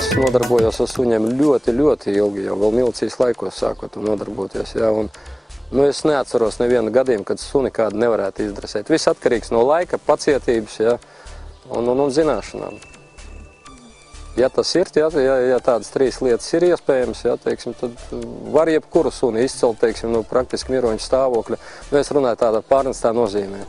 Es nodarbojos ar suņiem ļoti ilgi, jau vēl milicijas laikos sākot nodarboties. Ja, un, es neatceros nevienu gadījumu, kad suni kādu nevarētu izdresēt. Viss atkarīgs no laika, pacietības, ja, un zināšanām. Ja tas ir, ja tādas 3 lietas ir iespējams, ja, teiksim, tad var jebkuru suni izcelt, teiksim, no praktiski miroņa stāvokļa. Es runāju tādā pārnestā nozīmē.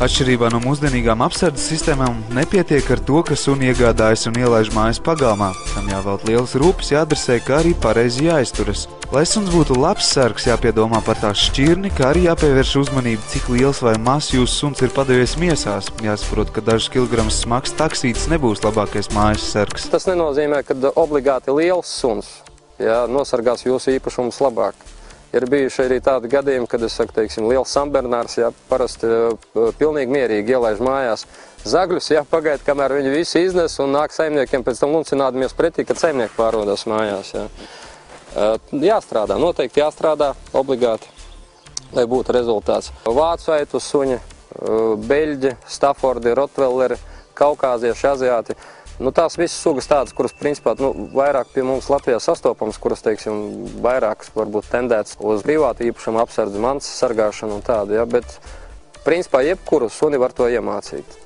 Atšķirībā no mūsdienīgām apsardzes sistēmām nepietiek ar to, ka suni iegādājas un ielaiž mājas pagalmā. Tam jāvēlt lielas rūpes, jāadresē, kā arī pareizi jāizturas. Lai suns būtu labs sargs, jāpiedomā par tā šķirni, kā arī jāpievērš uzmanību, cik liels vai mazs jūsu suns ir padevies miesās. Jāsaprot, ka dažus kilogramus smags taksītis nebūs labākais mājas sargs. Tas nenozīmē, ka obligāti liels suns nosargās jūsu īpašumus labāk. Ir bijuši arī tādi gadījumi, kad es saku, teiksim, liels sambernārs, parasti pilnīgi mierīgi ielaiž mājās zagļus, pagaida, kamēr viņi visi iznes un nāk saimniekiem pēc tam luncinādamies pretī, kad saimnieki pārodas mājās. Jāstrādā, noteikti jāstrādā obligāti, lai būtu rezultāts. Vācu aitu suņi, beļģi, stafordi, rotvelleri, kaukāzieši, aziāti. Tās visas sugas tādas, kuras, principā, vairāk pie mums Latvijā sastopams, kuras, teiksim, vairākas varbūt tendētas uz privātu īpašumu apsardzi, mantas sargāšanu un tādu, bet, principā, jebkuru suni var to iemācīt.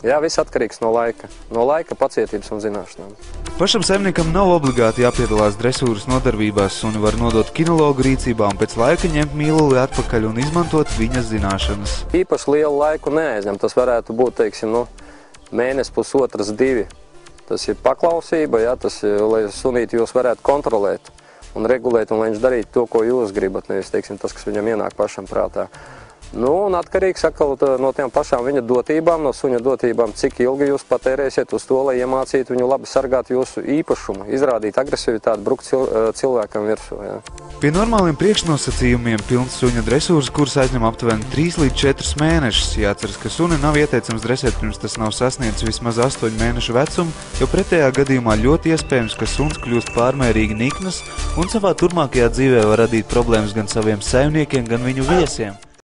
Viss atkarīgs no laika, pacietības un zināšanām. Pašam saimniekam nav obligāti jāpiedalās dresūras nodarbībās, suni var nodot kinologu rīcībā un pēc laika ņemt mīluli atpakaļ un izmantot viņas zināšanas. Īpaši lielu laiku neaizņem, tas varētu būt, teiksim, mēnesis, pusotras, 2. Tas ir paklausība, tas ir, lai sunīti jūs varētu kontrolēt un regulēt, un lai viņš darītu to, ko jūs gribat, nevis, teiksim, tas, kas viņam ienāk pašam prātā. Un atkarīgs atkal no tiem pašām viņa dotībām, no suņa dotībām, cik ilgi jūs patērēsiet uz to, lai iemācītu viņu labi sargāt jūsu īpašumu, izrādīt agresivitāti, brukt cilvēkam virsū. Pie normāliem priekšnosacījumiem pilns suņa dresūras kurs aizņem aptuveni 3 līdz 4 mēnešus. Jāatceras, ka suni nav ieteicams dresēt, pirms tas nav sasniedzis vismaz 8 mēnešu vecumu, jo pretējā gadījumā ļoti iespējams, ka suns kļūst pārmērīgi niknas un savā turmākajā dzīvē var radīt problēmas gan saviem saimniekiem, gan viņu viesiem.